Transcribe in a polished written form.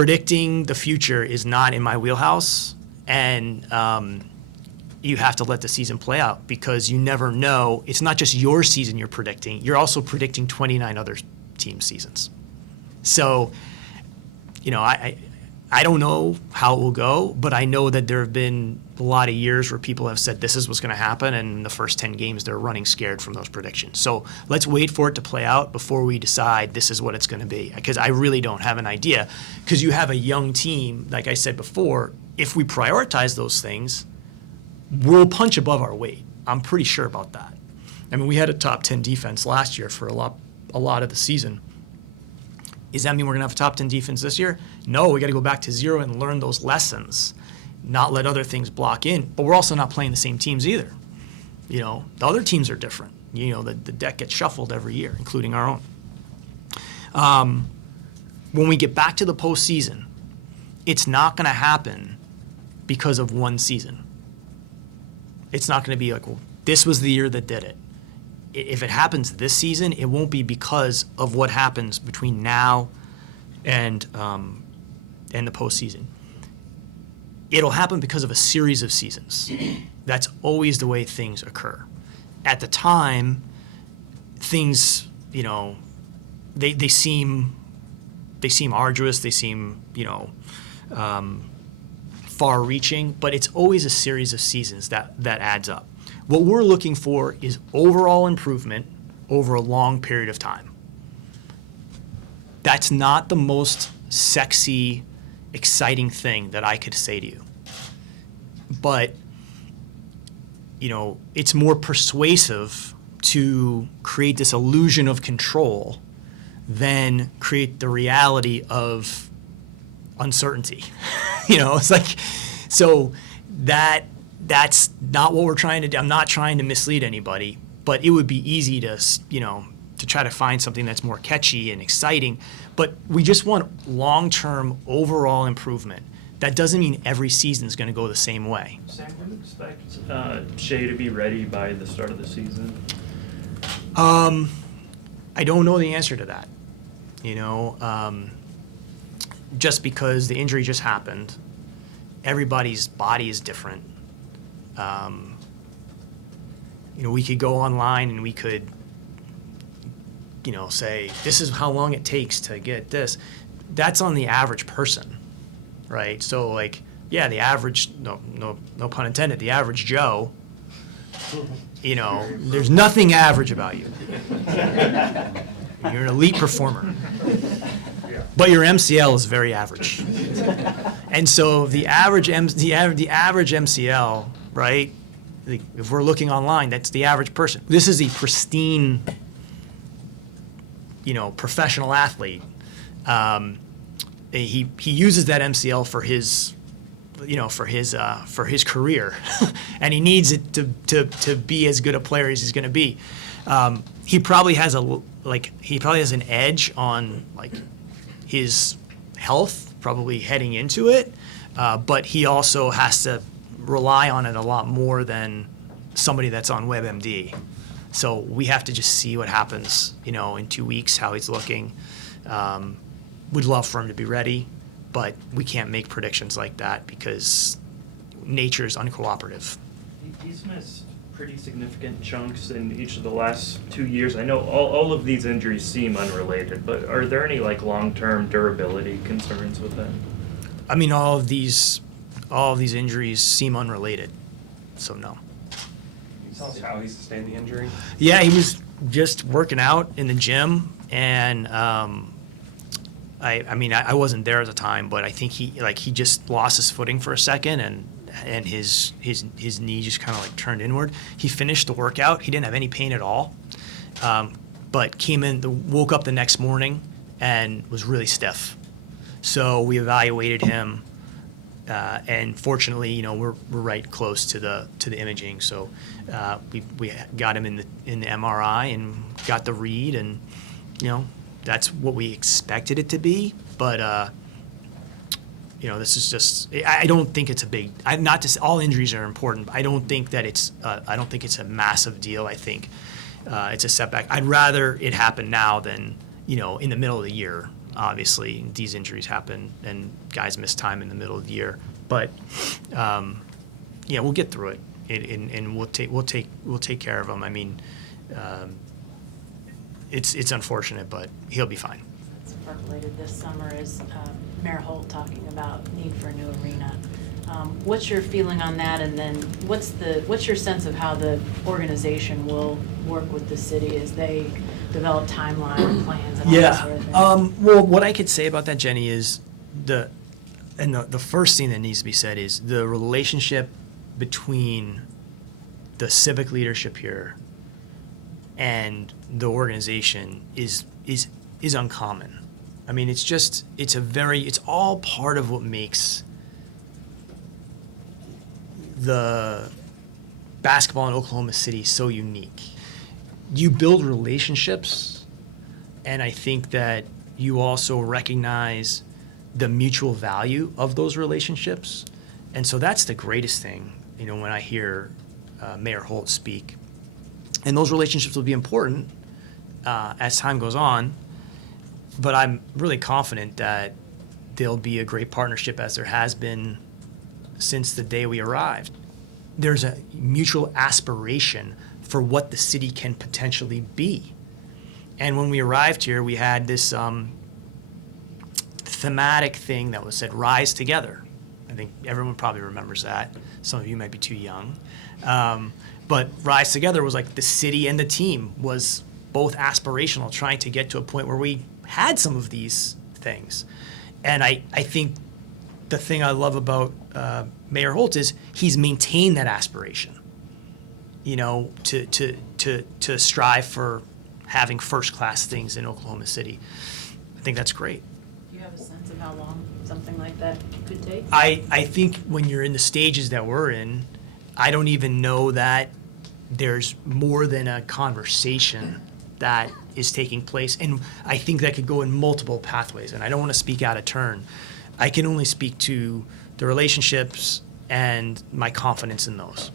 predicting the future is not in my wheelhouse, and you have to let the season play out because you never know. It's not just your season you're predicting. You're also predicting 29 other team seasons. So, I don't know how it will go, but I know that there have been a lot of years where people have said this is what's going to happen, and in the first 10 games they're running scared from those predictions. So let's wait for it to play out before we decide this is what it's going to be, because I really don't have an idea. Because you have a young team, like I said before, if we prioritize those things, we'll punch above our weight. I'm pretty sure about that. I mean, we had a top 10 defense last year for a lot of the season. Does that mean we're going to have a top 10 defense this year? No, we got to go back to zero and learn those lessons, not let other things block in. But we're also not playing the same teams either. The other teams are different. The deck gets shuffled every year, including our own. When we get back to the postseason, it's not going to happen because of one season. It's not going to be like, well, this was the year that did it. If it happens this season, it won't be because of what happens between now and the postseason. It'll happen because of a series of seasons. That's always the way things occur. At the time, things, they seem arduous. They seem, far-reaching, but it's always a series of seasons that adds up. What we're looking for is overall improvement over a long period of time. That's not the most sexy, exciting thing that I could say to you. But, it's more persuasive to create this illusion of control than create the reality of uncertainty. It's like, so that's not what we're trying to do. I'm not trying to mislead anybody, but it would be easy to try to find something that's more catchy and exciting. But we just want long-term overall improvement. That doesn't mean every season is going to go the same way. Sam, would you expect Shai to be ready by the start of the season? I don't know the answer to that. Just because the injury just happened, everybody's body is different. We could go online and we could, say, this is how long it takes to get this. That's on the average person, right? So, the average, no pun intended, the average Joe, there's nothing average about you. You're an elite performer. But your MCL is very average. And so the average MCL, right, if we're looking online, that's the average person. This is a pristine, professional athlete. He uses that MCL for his career, and he needs it to be as good a player as he's going to be. He probably has an edge on his health, probably heading into it, but he also has to rely on it a lot more than somebody that's on WebMD. So we have to just see what happens, in 2 weeks, how he's looking. We'd love for him to be ready, but we can't make predictions like that because nature is uncooperative. He's missed pretty significant chunks in each of the last 2 years. I know all of these injuries seem unrelated, but are there any long-term durability concerns with that? I mean, all of these injuries seem unrelated, so no. Can you tell us how he sustained the injury? Yeah, he was just working out in the gym, and I wasn't there at the time, but I think he just lost his footing for a second, and his knee just kind of turned inward. He finished the workout. He didn't have any pain at all, but woke up the next morning and was really stiff. So we evaluated him, and fortunately, we're right close to the imaging. So we got him in the MRI and got the read, and that's what we expected it to be. But this is just. I don't think it's a big. Not to say all injuries are important. But I don't think that it's. I don't think it's a massive deal. I think it's a setback. I'd rather it happen now than in the middle of the year. Obviously, these injuries happen, and guys miss time in the middle of the year. But yeah, we'll get through it, and we'll take care of him. I mean, it's unfortunate, but he'll be fine. It's percolated this summer is Mayor Holt talking about need for a new arena. What's your feeling on that, and then what's your sense of how the organization will work with the city as they develop timeline plans and all that sort of thing? Well, what I could say about that, Jenny, is the first thing that needs to be said is the relationship between the civic leadership here and the organization is uncommon. I mean, it's all part of what makes the basketball in Oklahoma City so unique. You build relationships, and I think that you also recognize the mutual value of those relationships. And so that's the greatest thing, when I hear Mayor Holt speak. And those relationships will be important as time goes on, but I'm really confident that there'll be a great partnership, as there has been since the day we arrived. There's a mutual aspiration for what the city can potentially be. And when we arrived here, we had this thematic thing that was said, "Rise Together." I think everyone probably remembers that. Some of you might be too young. But Rise Together was like the city and the team was both aspirational, trying to get to a point where we had some of these things. And I think the thing I love about Mayor Holt is he's maintained that aspiration, to strive for having first-class things in Oklahoma City. I think that's great. Do you have a sense of how long something like that could take? I think when you're in the stages that we're in, I don't even know that there's more than a conversation that is taking place. And I think that could go in multiple pathways. And I don't want to speak out of turn. I can only speak to the relationships and my confidence in those.